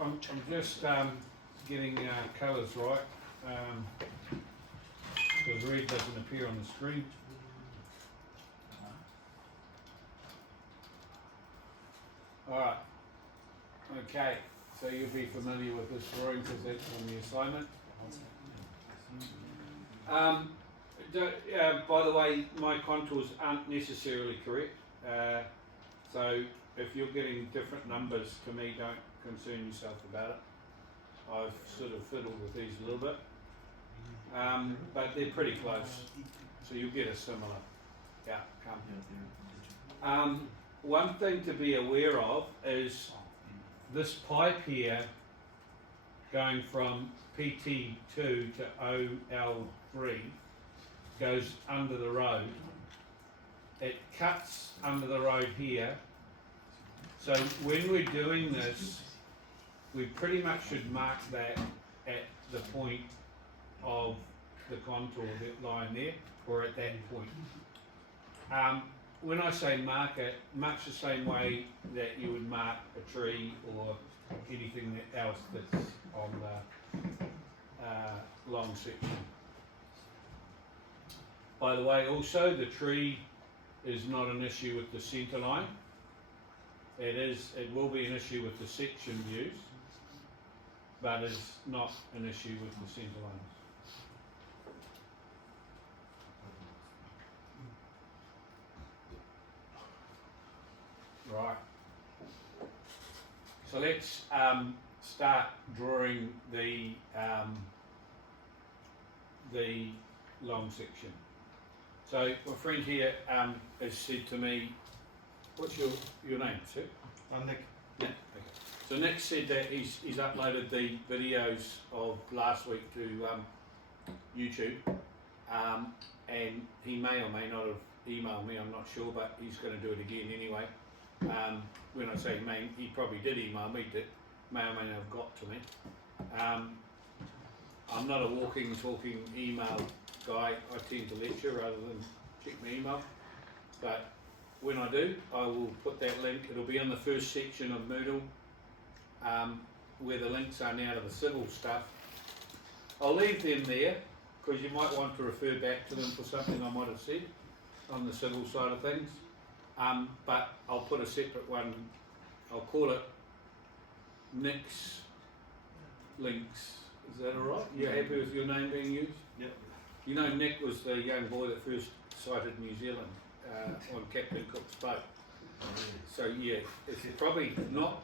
I'm just getting colours right, because red doesn't appear on the screen. Alright, okay, so you'll be familiar with this drawing because that's on the assignment. By the way, my contours aren't necessarily correct, so if you're getting different numbers to me, don't concern yourself about it. I've sort of fiddled with these a little bit, but they're pretty close, so you'll get a similar outcome. One thing to be aware of is this pipe here going from PT2 to OL3 goes under the road. It cuts under the road here. So when we're doing this, we pretty much should mark that at the point of the contour, that line there, or at that point. When I say mark it, much the same way that you would mark a tree or anything else that's on the long section. By the way, also the tree is not an issue with the centre line. It will be an issue with the section views, but it's not an issue with the centre lines. Right. So let's start drawing the long section. So my friend here has said to me, what's your name, sir? I'm Nick. Nick. Okay. So Nick said that he's uploaded the videos of last week to YouTube, and he may or may not have emailed me, I'm not sure, but he's going to do it again anyway. When I say may, he probably did email me, may or may not have got to me. I'm not a walking, talking email guy. I tend to lecture rather than check my email. But when I do, I will put that link. It'll be in the first section of Moodle, where the links are now to the civil stuff. I'll leave them there, because you might want to refer back to them for something I might have said on the civil side of things. But I'll put a separate one. I'll call it Nick's Links. Is that alright? You happy with your name being used? Yep. You know, Nick was the young boy that first sighted New Zealand on Captain Cook's boat. So yeah, it's probably not.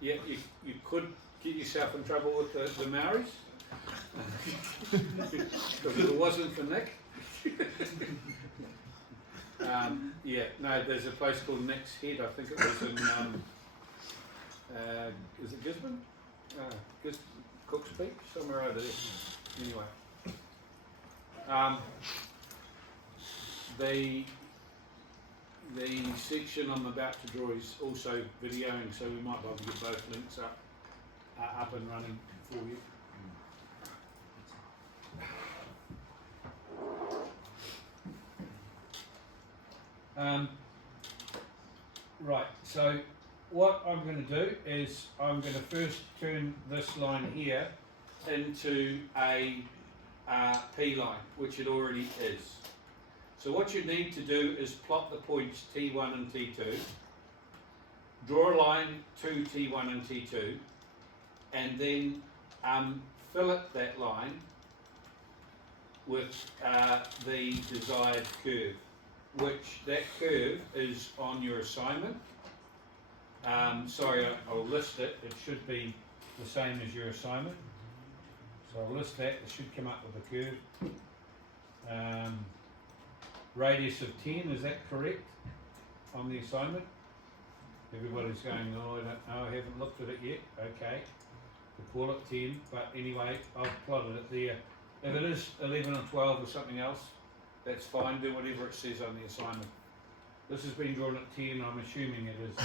Yeah, you could get yourself in trouble with the Maoris because if it wasn't for Nick. Yeah, no, there's a place called Nick's Head, I think it was in, is it Gisborne? Cook's Beach, somewhere over there. Anyway. The section I'm about to draw is also videoing, so we might be able to get both links up and running for you. Right, so what I'm going to do is I'm going to first turn this line here into a P line, which it already is. So what you need to do is plot the points T1 and T2, draw a line to T1 and T2, and then fillet that line with the desired curve, which that curve is on your assignment. Sorry, I'll list it. It should be the same as your assignment. So I'll list that. It should come up with a curve. Radius of 10, is that correct on the assignment? Everybody's going, oh, I don't know, I haven't looked at it yet. Okay, we'll call it 10, but anyway, I've plotted it there. If it is 11 or 12 or something else, that's fine, do whatever it says on the assignment. This has been drawn at 10, I'm assuming it is.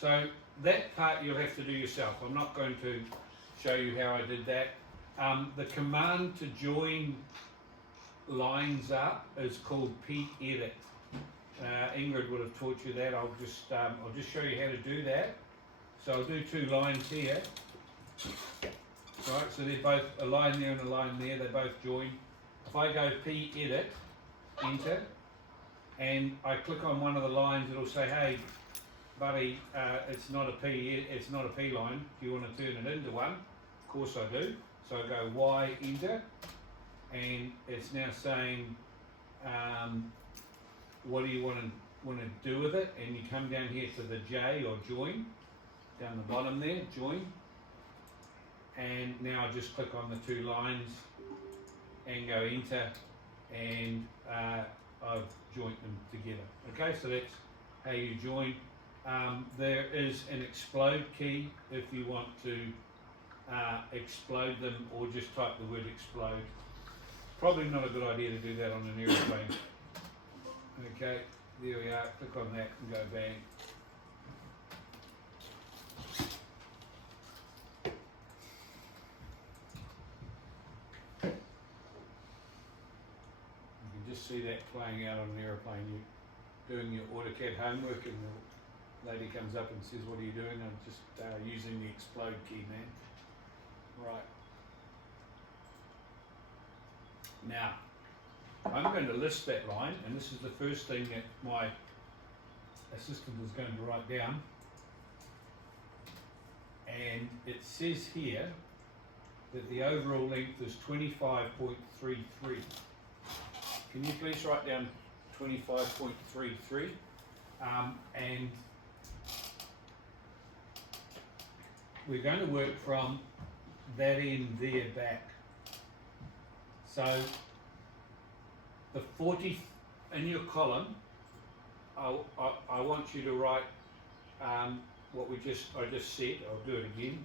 So that part you'll have to do yourself. I'm not going to show you how I did that. The command to join lines up is called pedit. Ingrid would have taught you that. I'll just show you how to do that. So I'll do two lines here. Right, so they're both a line there and a line there, they both join. If I go P edit, enter, and I click on one of the lines, it'll say, hey buddy, it's not a P line, do you want to turn it into one? Of course I do. So I go Y, enter, and it's now saying, what do you want to do with it? And you come down here to the J or join, down the bottom there, join. And now I just click on the two lines and go enter, and I've joined them together. Okay, so that's how you join. There is an explode key if you want to explode them, or just type the word explode. Probably not a good idea to do that on an aeroplane. Okay, there we are, click on that and go bang. Just see that playing out on an aeroplane. You're doing your AutoCAD homework and the lady comes up and says, what are you doing? I'm just using the explode key, man. Right. Now, I'm going to list that line, and this is the first thing that my assistant is going to write down. And it says here that the overall length is 25.33. Can you please write down 25.33? And we're going to work from that end there back. So the 40 in your column, I want you to write what I just said. I'll do it again.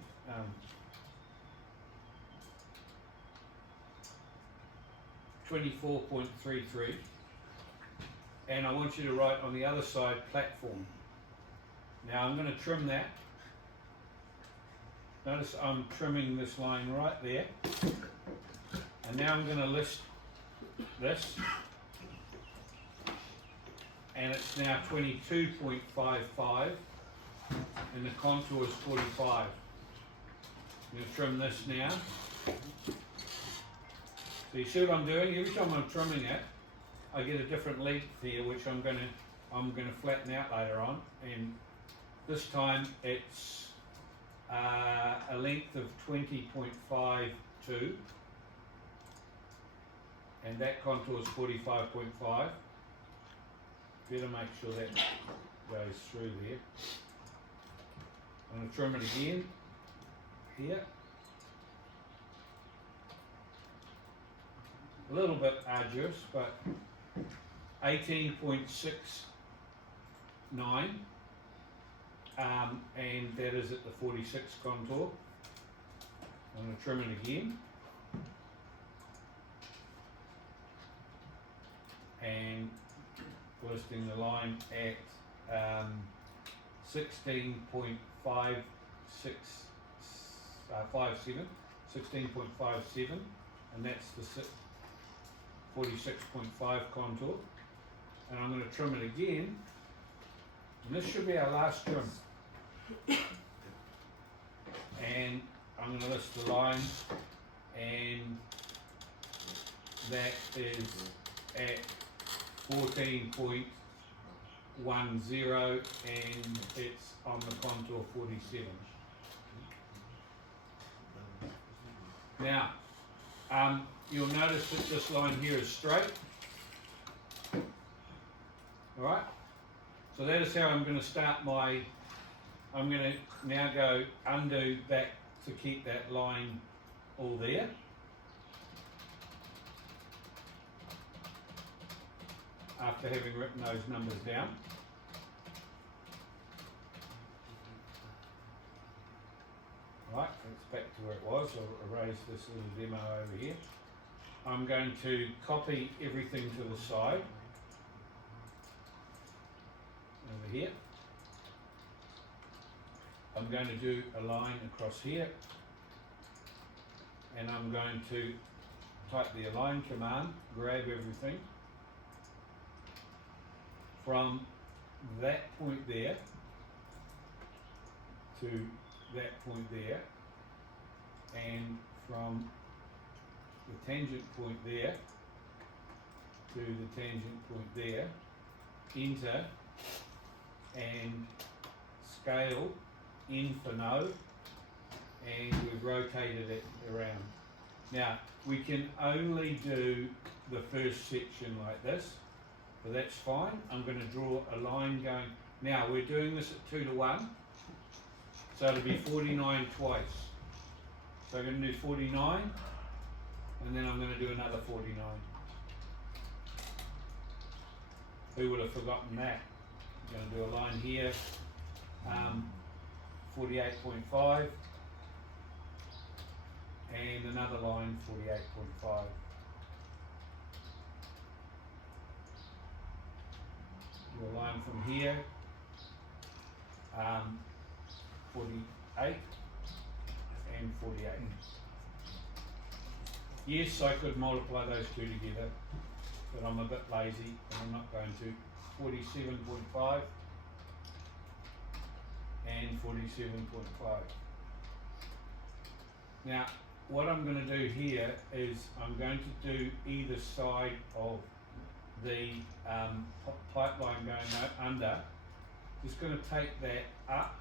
24.33, and I want you to write on the other side platform. Now I'm going to trim that. Notice I'm trimming this line right there, and now I'm going to list this, and it's now 22.55, and the contour is 45. I'm going to trim this now. So you see what I'm doing? Every time I'm trimming it, I get a different length here, which I'm going to flatten out later on. And this time it's a length of 20.52, and that contour is 45.5. Better make sure that goes through there. I'm going to trim it again here. A little bit arduous, but 18.69, and that is at the 46 contour. I'm going to trim it again, and listing the line at 16.57, and that's the 46.5 contour, and I'm going to trim it again, and this should be our last trim, and I'm going to list the line, and that is at 14.10, and it's on the contour 47. Now, you'll notice that this line here is straight. Alright, so that is how I'm going to start my, I'm going to now go undo back to keep that line all there. After having written those numbers down. Right, it's back to where it was. I'll erase this little demo over here. I'm going to copy everything to the side, over here. I'm going to do a line across here, and I'm going to type the align command, grab everything from that point there to that point there, and from the tangent point there to the tangent point there, enter and scale in for no, and we've rotated it around. Now, we can only do the first section like this, but that's fine. I'm going to draw a line going. Now, we're doing this at 2 to 1, so it'll be 49 twice. So I'm going to do 49, and then I'm going to do another 49. Who would have forgotten that? I'm going to do a line here, 48.5, and another line, 48.5. Do a line from here, 48 and 48. Yes, I could multiply those two together, but I'm a bit lazy and I'm not going to. 47.5 and 47.5. Now, what I'm going to do here is I'm going to do either side of the pipeline going under. Just going to take that up,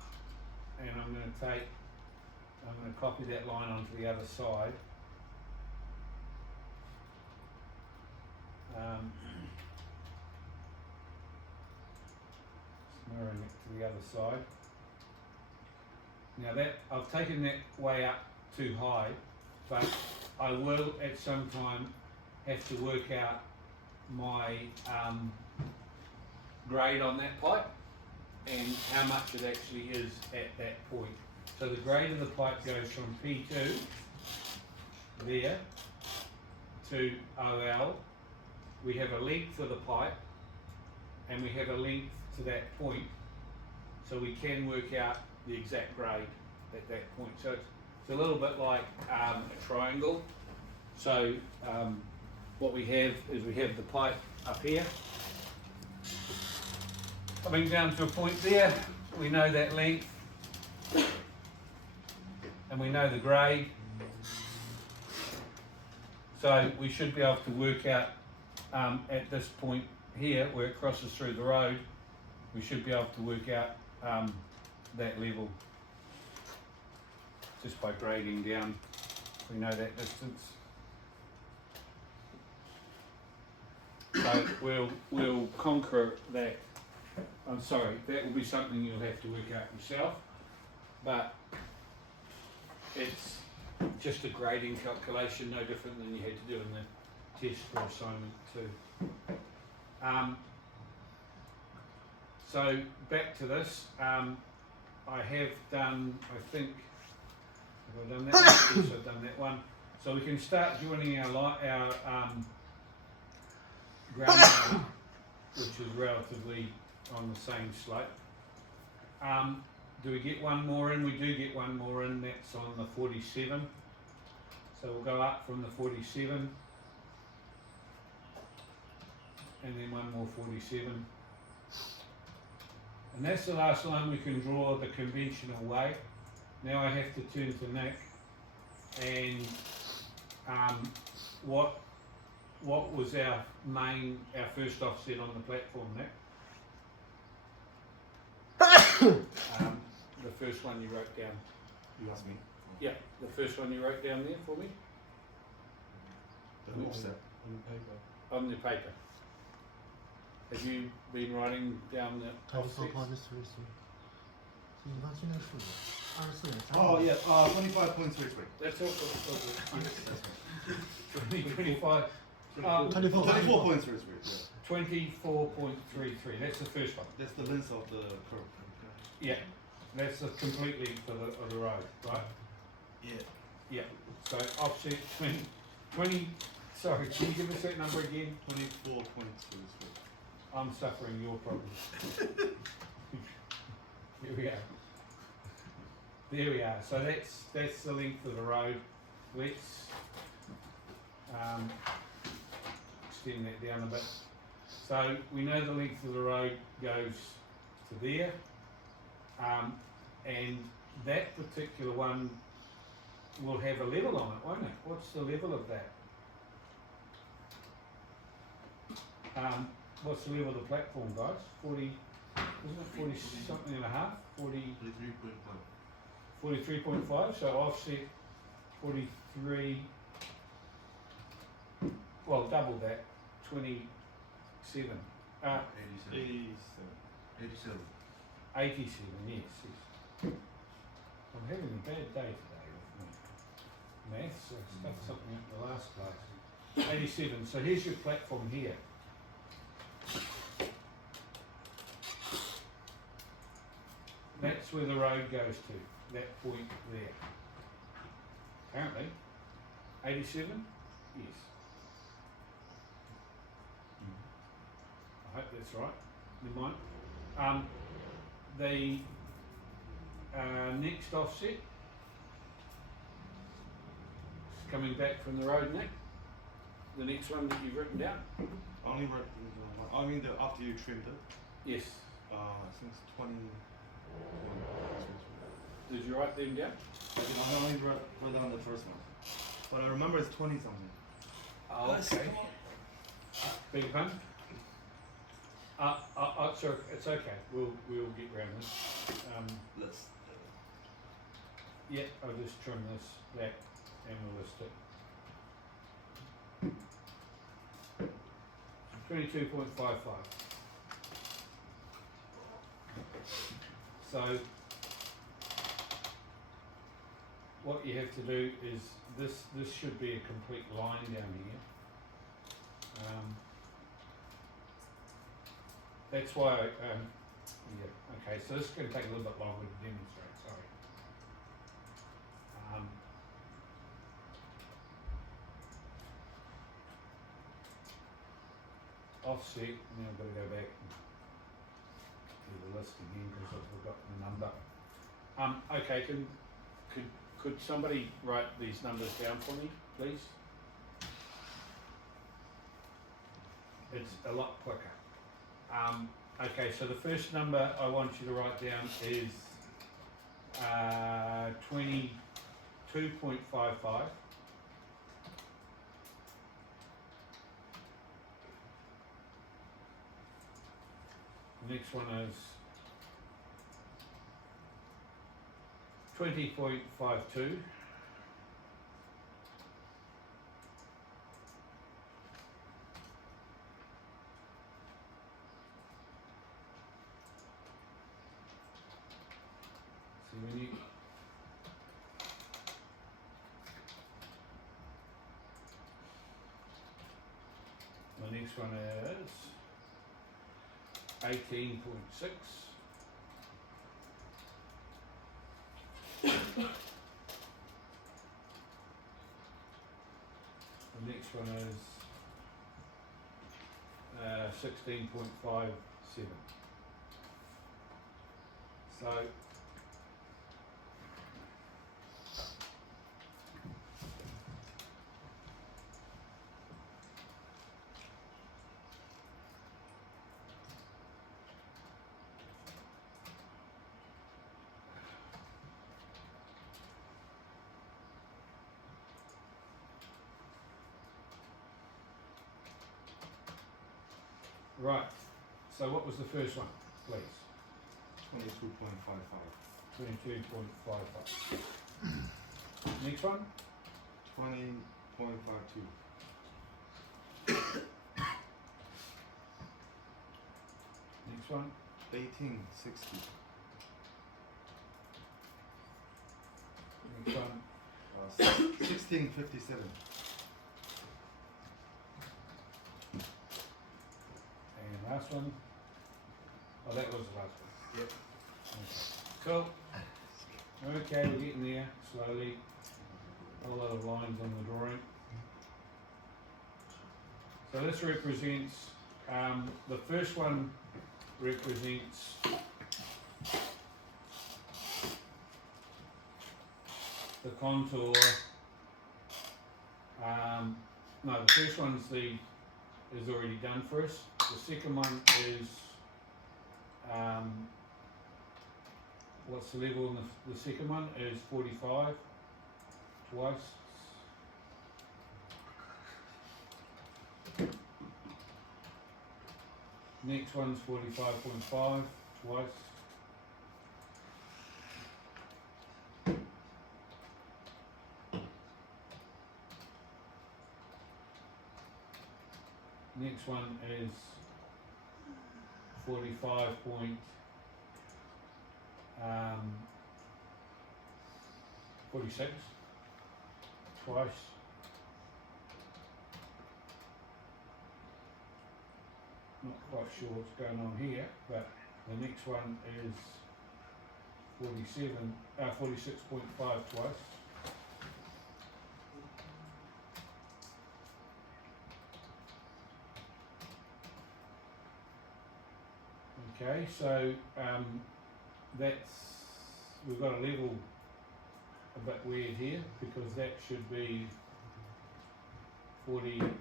and I'm going to copy that line onto the other side. Mirroring it to the other side. Now that I've taken that way up too high, but I will at some time have to work out my grade on that pipe and how much it actually is at that point. So the grade of the pipe goes from P2 there to OL. We have a length for the pipe and we have a length to that point, so we can work out the exact grade at that point. So it's a little bit like a triangle. So what we have is we have the pipe up here, coming down to a point there. We know that length and we know the grade, so we should be able to work out at this point here where it crosses through the road, we should be able to work out that level just by grading down. We know that distance. So we'll conquer that. I'm sorry, that will be something you'll have to work out yourself, but it's just a grading calculation, no different than you had to do in the test for assignment 2. So back to this, I have done, I think, have I done that one? Yes, I've done that one. So we can start joining our ground line, which is relatively on the same slope. Do we get one more in? We do get one more in, that's on the 47. So we'll go up from the 47, and then one more 47. And that's the last line we can draw the conventional way. Now I have to turn to Nick and what was our first offset on the platform, Nick? The first one you wrote down. You asked me? Yeah, the first one you wrote down there for me? The offset. On the paper. On the paper. Have you been writing down the offsets? Oh yeah, 25.33. That's also 25. 24.33. Yeah. 24.33. That's the first one. That's the length of the curve. Yeah, that's the complete length of the road, right? Yeah. Yeah. So offset 20. Sorry, can you give us that number again? 24.33. I'm suffering your problems. Here we are. There we are. So that's the length of the road. Let's extend that down a bit. So we know the length of the road goes to there, and that particular one will have a level on it, won't it? What's the level of that? What's the level of the platform, guys? 40, isn't it 40 something and a half? 43.5. 43.5, so offset 43, well, double that, 27. 87. 87, yes, yes. I'm having a bad day today with my maths, I stuffed something up the last class. 87, so here's your platform here. That's where the road goes to, that point there. Apparently, 87? Yes. I hope that's right. Never mind. The next offset is coming back from the road neck. The next one that you've written down. Only right. I mean, after you trimmed it, Yes. I think it's 20. Did you write them down? I only wrote down the first one, but I remember it's 20 something. Oh, okay. Beg your pardon? It's okay. We'll get round this. Let's. Yeah, I'll just trim this back and we'll list it. 22.55. So what you have to do is this should be a complete line down here. That's why yeah, okay, so this is going to take a little bit longer to demonstrate, sorry. Offset, now I've got to go back and do the list again because I've forgotten the number. Okay, could somebody write these numbers down for me, please? It's a lot quicker. Okay, so the first number I want you to write down is 22.55. The next one is 20.52. So when you the next one is 18.6. The next one is 16.57. So right, so what was the first one, please? 22.55. 22.55. Next one? 20.52. Next one? 1860. Next one? 1657. And last one? Oh, that was the last one. Yep. Okay. Cool. Okay, we're getting there slowly. A lot of lines on the drawing. So this represents, the first one represents the contour. No, the first one's is already done for us. The second one is What's the level on the second one? Is 45 twice. Next one's 45.5 twice. Next one is 46 twice. Not quite sure what's going on here, but the next one is 46.5 twice. Okay, so we've got a level a bit weird here because that should be 47.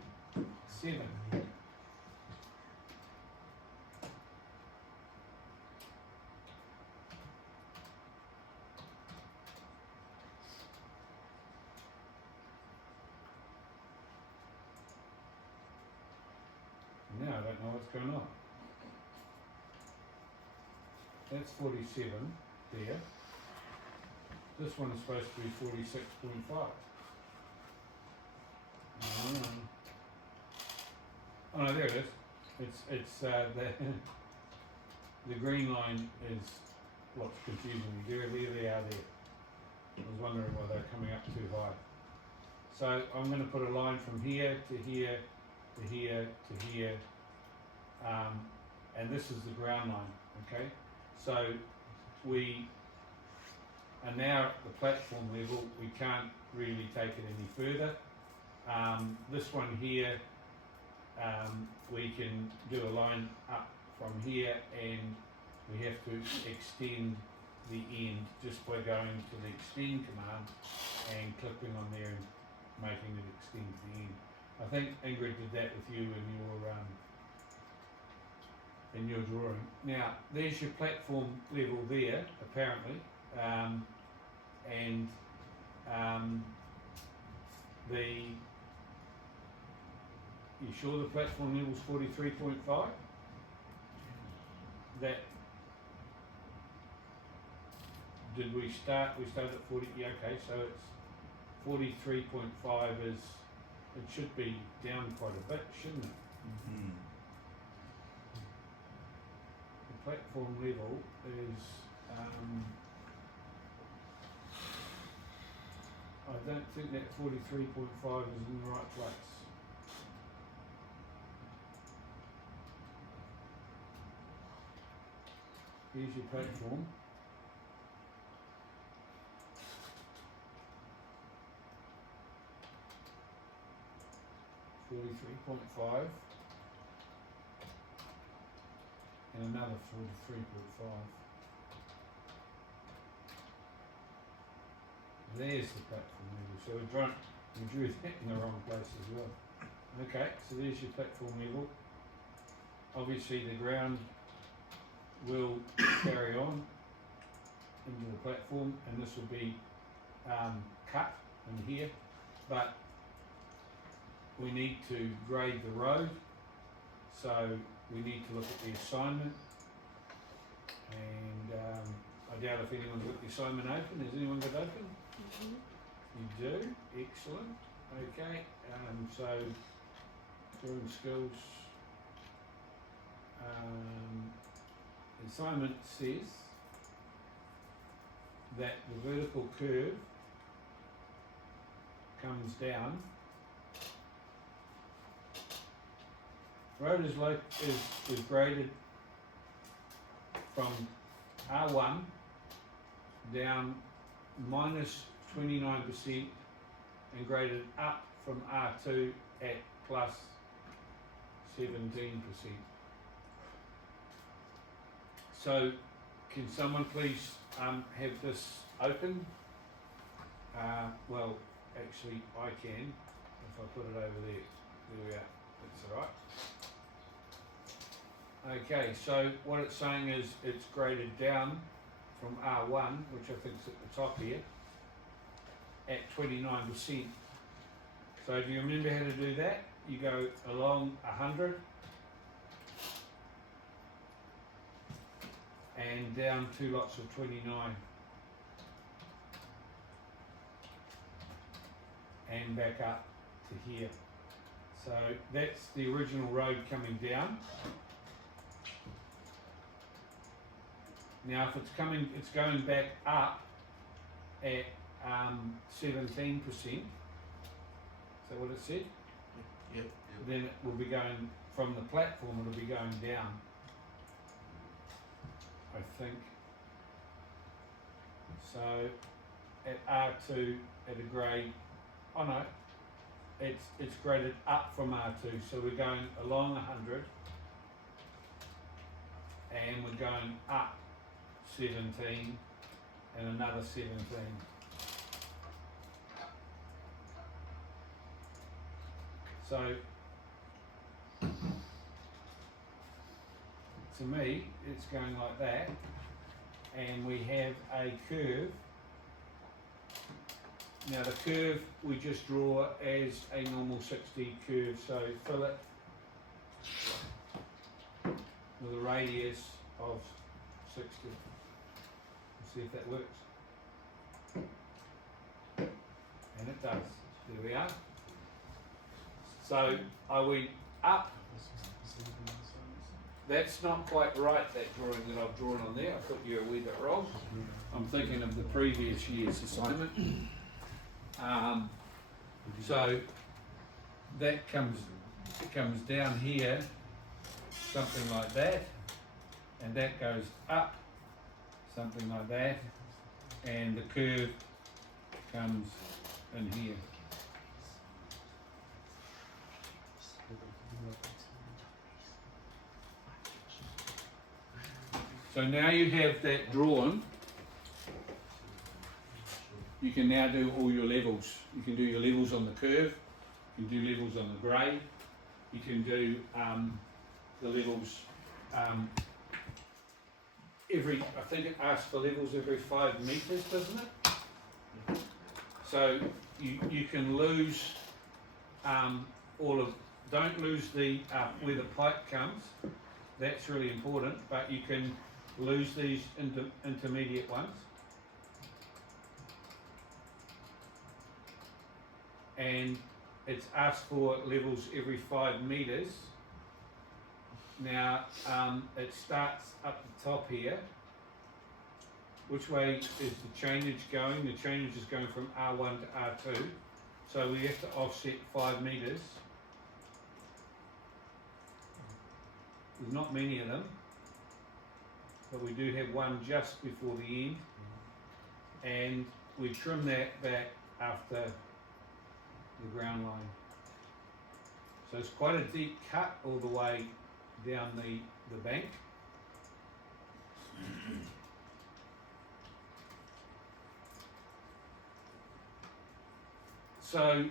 Now I don't know what's going on. That's 47 there. This one is supposed to be 46.5. Oh no, there it is. It's the green line is what's confusing me. There they are there. I was wondering why they're coming up too high. So I'm going to put a line from here to here to here to here, and this is the ground line. Okay. So we are now at the platform level. We can't really take it any further. This one here, we can do a line up from here, and we have to extend the end just by going to the extend command and clipping on there and making it extend to the end. I think Ingrid did that with you in your drawing. Now, there's your platform level there, apparently, and you sure the platform level's 43.5? That, did we start? We started at 40, yeah, okay, so it's 43.5 is, it should be down quite a bit, shouldn't it? Mm-hmm. The platform level is, I don't think that 43.5 is in the right place. Here's your platform. $43.5 and another 43.5. There's the platform level. So we drew that in the wrong place as well. Okay, so there's your platform level. Obviously the ground will carry on into the platform, and this will be cut in here, but we need to grade the road, so we need to look at the assignment, and I doubt if anyone's got the assignment open. Has anyone got it open? Mm-hmm. You do? Excellent. Okay, so drawing skills. The assignment says that the vertical curve comes down. Road is graded from R1 down minus 29% and graded up from R2 at plus 17%. So can someone please have this open? Well, actually I can if I put it over there. There we are. That's alright. Okay, so what it's saying is it's graded down from R1, which I think is at the top here, at 29%. So do you remember how to do that? You go along 100 and down 2 lots of 29 and back up to here. So that's the original road coming down. Now if it's going back up at 17%, is that what it said? Yep. Then it will be going, from the platform it'll be going down, I think. So at R2 at a grade, oh no, it's graded up from R2, so we're going along 100 and we're going up 17 and another 17. So to me, it's going like that, and we have a curve. Now the curve we just draw as a normal 60 curve, so fill it with a radius of 60. Let's see if that works. And it does. There we are. So are we up? That's not quite right, that drawing that I've drawn on there. I thought you were a wee bit wrong. I'm thinking of the previous year's assignment. So that comes down here, something like that, and that goes up, something like that, and the curve comes in here. So now you have that drawn, you can now do all your levels. You can do your levels on the curve, you can do levels on the grade, you can do the levels I think it asks for levels every 5 metres, doesn't it? So you can lose don't lose the where the pipe comes, that's really important, but you can lose these intermediate ones. And it's asked for levels every 5 metres. Now it starts up the top here. Which way is the chainage going? The chainage is going from R1 to R2. So we have to offset 5 metres. There's not many of them, but we do have one just before the end, and we trim that back after the ground line. So it's quite a deep cut all the way down the bank. So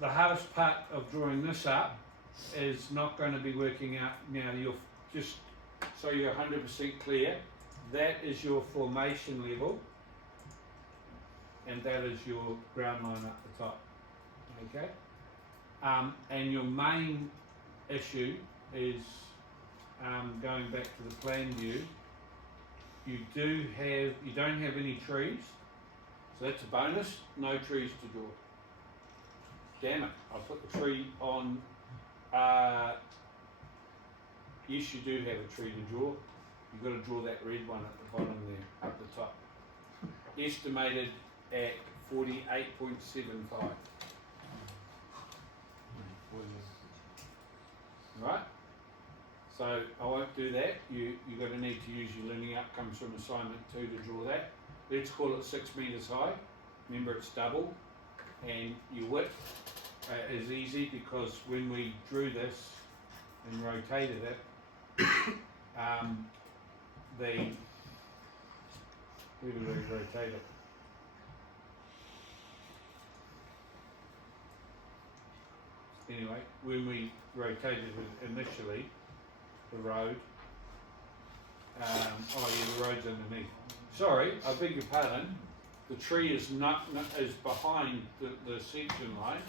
the hardest part of drawing this up is not going to be working out. Now you're just so you're 100% clear, that is your formation level and that is your ground line up the top. Okay, and your main issue is going back to the plan view. You don't have any trees, so that's a bonus. No trees to draw. Damn it! I put the tree on. Yes, you do have a tree to draw. You've got to draw that red one at the bottom there, up the top. Estimated at 48.75. Right? So I won't do that. You're going to need to use your linear outcomes from assignment 2 to draw that. Let's call it 6 metres high. Remember, it's double. And your width is easy because when we drew this and rotated it, where do we rotate it? Anyway, when we rotated it initially, the road, The road's underneath. Sorry, I beg your pardon. The tree is is behind the section line,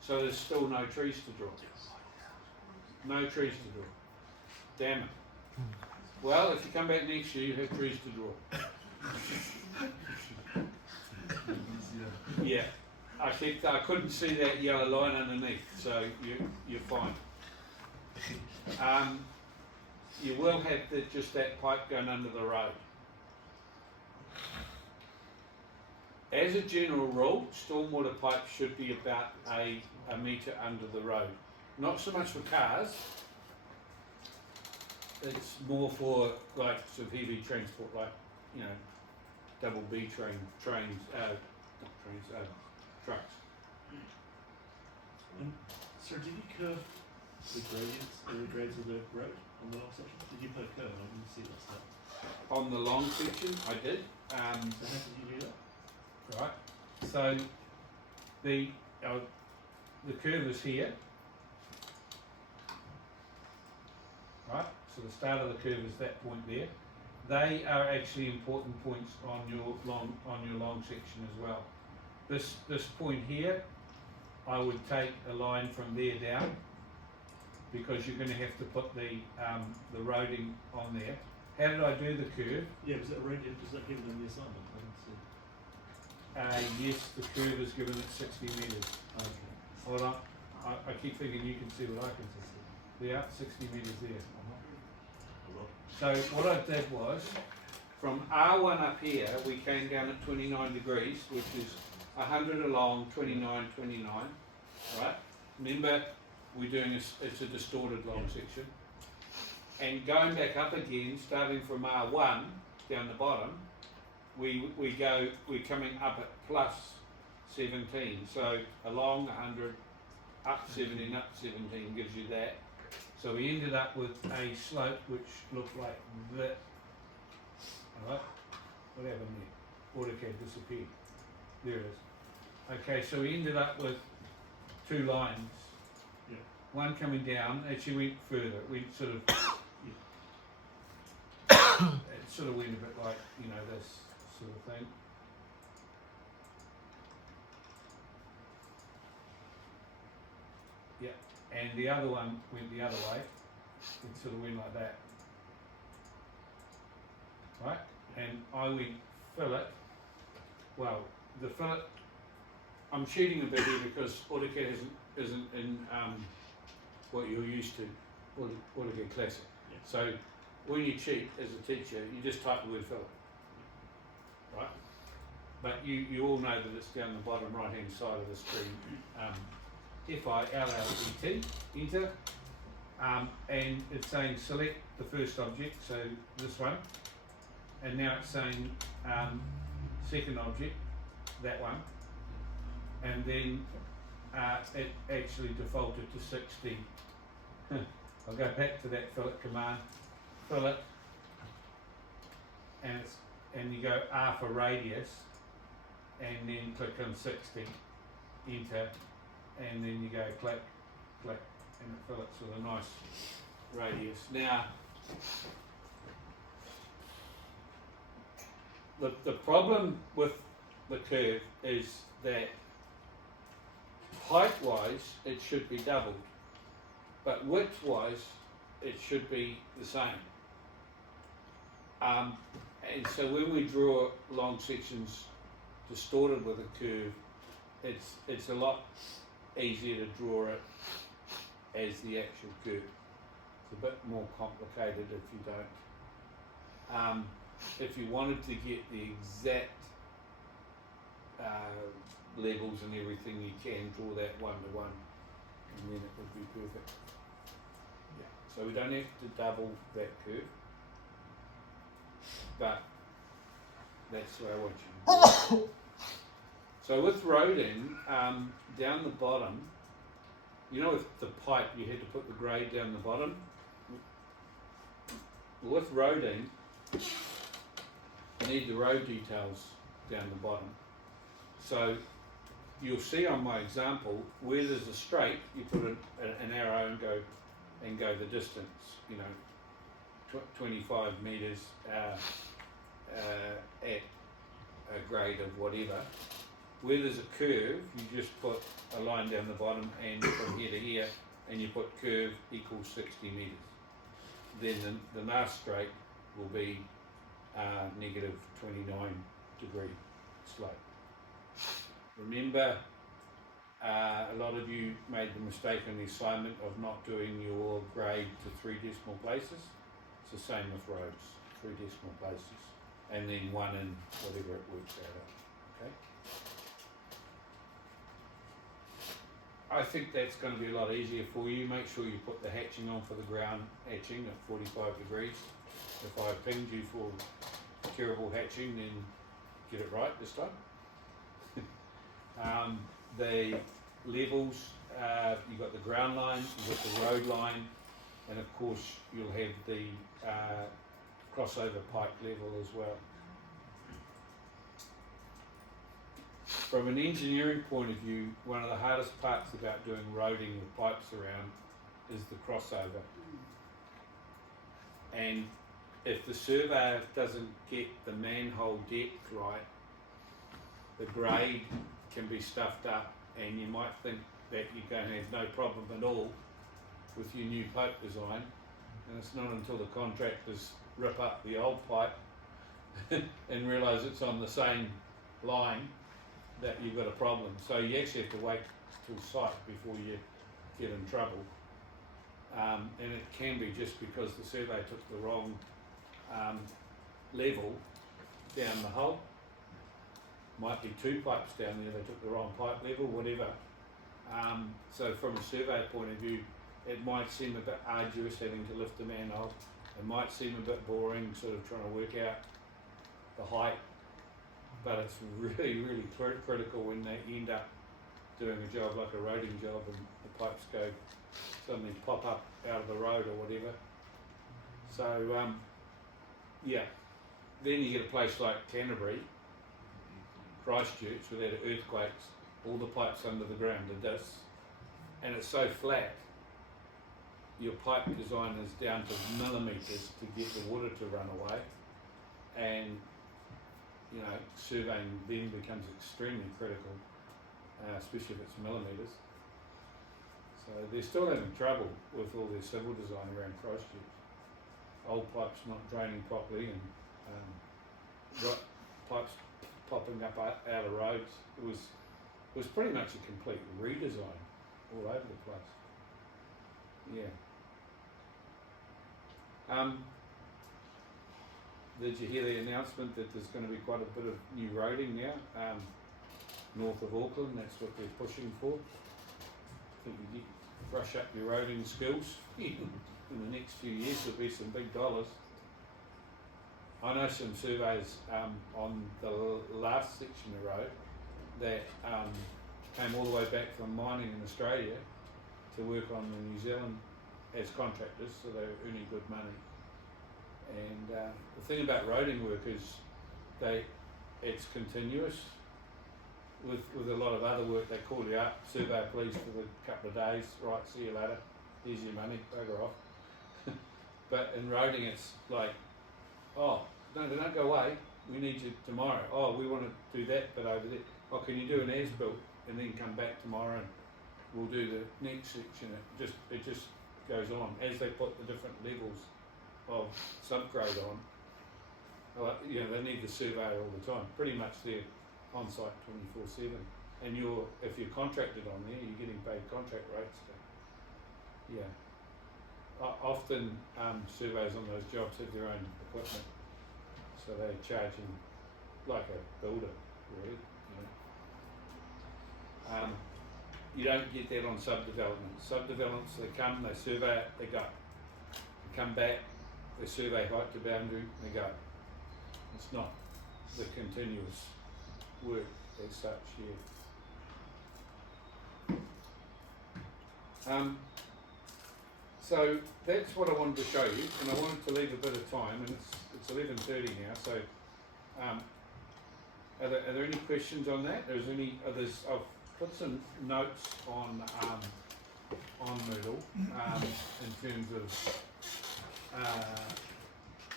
so there's still no trees to draw. No trees to draw. Damn it. Well, if you come back next year, you have trees to draw. Yeah, I couldn't see that yellow line underneath, so you're fine. You will have just that pipe going under the road. As a general rule, stormwater pipes should be about a metre under the road. Not so much for cars. It's more for like sort of heavy transport, like double B trains, trucks. Sir, did you curve the grades of the road on the long section? Did you put a curve? I didn't see that stuff. On the long section, I did. So how did you do that? Right. So the curve is here. Right. So the start of the curve is that point there. They are actually important points on your long section as well. This point here, I would take a line from there down, because you're going to have to put the roading on there. How did I do the curve? Yeah, was that given in the assignment? I didn't see. Yes, the curve is given at 60 metres. Okay. Hold on, I keep thinking you can see what I can see. Yeah, 60 metres there. So what I did was, from R1 up here, we came down at 29 degrees, which is 100 along, 29, 29, right? Remember, we're doing it's a distorted long section. And going back up again, starting from R1 down the bottom, we're coming up at plus 17. So along 100, up 17, up 17 gives you that. So we ended up with a slope which looked like that. Alright, what happened there? AutoCAD disappeared. There it is. Okay, so we ended up with two lines. Yeah. One coming down, actually went further. We sort of, it sort of went a bit like, this sort of thing. Yeah, and the other one went the other way. It sort of went like that. Right? And I went fillet. Well, the fillet, I'm cheating a bit here because AutoCAD isn't in what you're used to, AutoCAD Classic. Yeah. So when you cheat as a teacher, you just type the word fillet. Right? But you all know that it's down the bottom right hand side of the screen. FILLET, enter, and it's saying select the first object, so this one, and now it's saying second object, that one, and then it actually defaulted to 60. I'll go back to that fillet command, fillet, and you go R for radius, and then click on 60, enter, and then you go click, click, and it fillets with a nice radius. Now, the problem with the curve is that height-wise it should be doubled, but width-wise it should be the same. And so when we draw long sections distorted with a curve, it's a lot easier to draw it as the actual curve. It's a bit more complicated if you don't. If you wanted to get the exact levels and everything, you can draw that one-to-one, and then it would be perfect. Yeah. So we don't have to double that curve, but that's where I want you to do it. So with roading, down the bottom, with the pipe you had to put the grade down the bottom. With roading, you need the road details down the bottom. So you'll see on my example, where there's a straight, you put an arrow and go the distance, 25 metres at a grade of whatever. Where there's a curve, you just put a line down the bottom and from here to here, and you put curve equals 60 metres. Then the last straight will be negative 29 degree slope. Remember, a lot of you made the mistake in the assignment of not doing your grade to 3 decimal places. It's the same with roads, 3 decimal places, and then 1 in whatever it works out at. Okay. I think that's going to be a lot easier for you. Make sure you put the hatching on for the ground hatching at 45 degrees. If I pinged you for terrible hatching, then get it right this time. The levels, you've got the ground line, you've got the road line, and of course you'll have the crossover pipe level as well. From an engineering point of view, one of the hardest parts about doing roading with pipes around is the crossover. And if the surveyor doesn't get the manhole depth right, the grade can be stuffed up, and you might think that you're going to have no problem at all with your new pipe design, and it's not until the contractors rip up the old pipe and realise it's on the same line that you've got a problem. So you actually have to wait till site before you get in trouble. And it can be just because the survey took the wrong level down the hole. Might be 2 pipes down there, they took the wrong pipe level, whatever. So from a survey point of view, it might seem a bit arduous having to lift the manhole. It might seem a bit boring, sort of trying to work out the height, but it's really, really critical when they end up doing a job like a roading job and the pipes go suddenly pop up out of the road or whatever. So yeah, then you get a place like Canterbury, Christchurch, where there are earthquakes, all the pipes under the ground are this, and it's so flat, your pipe design is down to millimetres to get the water to run away, and you know, surveying then becomes extremely critical, especially if it's millimetres. So they're still having trouble with all their civil design around Christchurch. Old pipes not draining properly, and pipes popping up out of roads. It was pretty much a complete redesign all over the place. Yeah. Did you hear the announcement that there's going to be quite a bit of new roading now, north of Auckland? That's what they're pushing for. I think you brush up your roading skills. In the next few years there'll be some big dollars. I know some surveys on the last section of road that came all the way back from mining in Australia to work on in New Zealand as contractors, so they're earning good money. And the thing about roading work is it's continuous. With a lot of other work, they call you up, survey please for the couple of days, right, see you later, here's your money, bugger off. But in roading it's like, oh, no, they don't go away, we need you tomorrow. Oh, we want to do that bit over there. Oh, can you do an as-built and then come back tomorrow and we'll do the next section. It just goes on. As they put the different levels of subgrade on, you know, they need the surveyor all the time. Pretty much they're on site 24/7. And if you're contracted on there, you're getting paid contract rates. Yeah. Often surveyors on those jobs have their own equipment, so they're charging like a builder, really. You don't get that on subdevelopment. Subdevelopments, they come, they survey it, they go. They come back, they survey height to boundary, they go. It's not the continuous work as such here. So that's what I wanted to show you, and I wanted to leave a bit of time, and it's 11:30 now. So, are there any questions on that? There's any others? I've put some notes on Moodle in terms of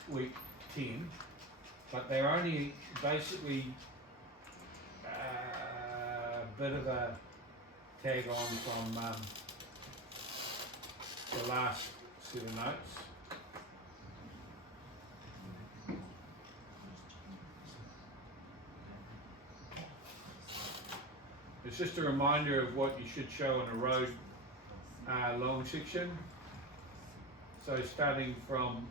week 10, but they're only basically a bit of a tag on from the last set of notes. It's just a reminder of what you should show in a road long section. So starting from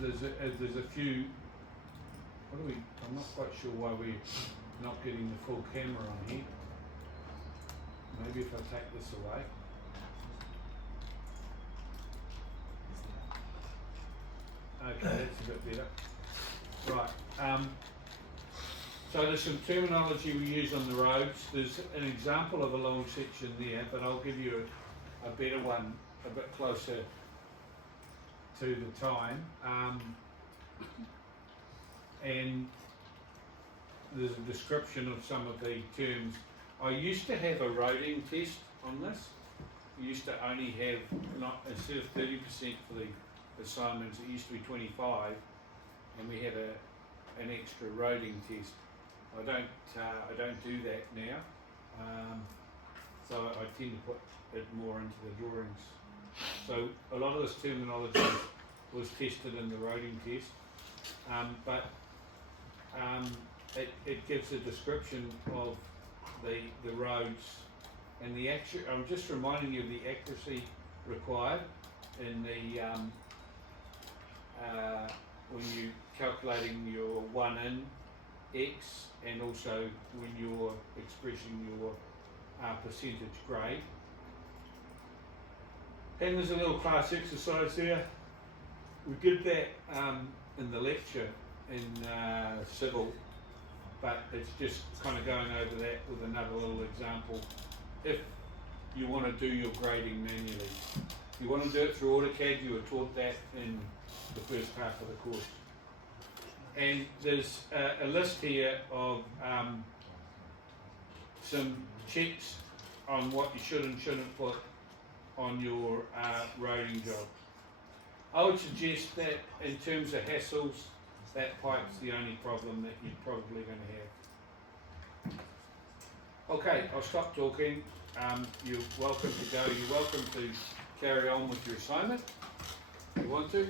there's a few. What do we? I'm not quite sure why we're not getting the full camera on here. Maybe if I take this away. Okay, that's a bit better. Right. So there's some terminology we use on the roads. There's an example of a long section there, but I'll give you a better one a bit closer to the time. And there's a description of some of the terms. I used to have a roading test on this. We used to only have, not instead of 30% for the assignments, it used to be 25, and we had an extra roading test. I don't do that now, so I tend to put it more into the drawings. So a lot of this terminology was tested in the roading test, but it gives a description of the roads and the I'm just reminding you of the accuracy required in the when you're calculating your 1 in X, and also when you're expressing your percentage grade. And there's a little class exercise there. We did that in the lecture in civil, but it's just kind of going over that with another little example. If you want to do your grading manually, if you want to do it through AutoCAD, you were taught that in the first half of the course. And there's a list here of some checks on what you should and shouldn't put on your roading job. I would suggest that in terms of hassles, that pipe's the only problem that you're probably going to have. Okay, I'll stop talking. You're welcome to go. You're welcome to carry on with your assignment if you want to.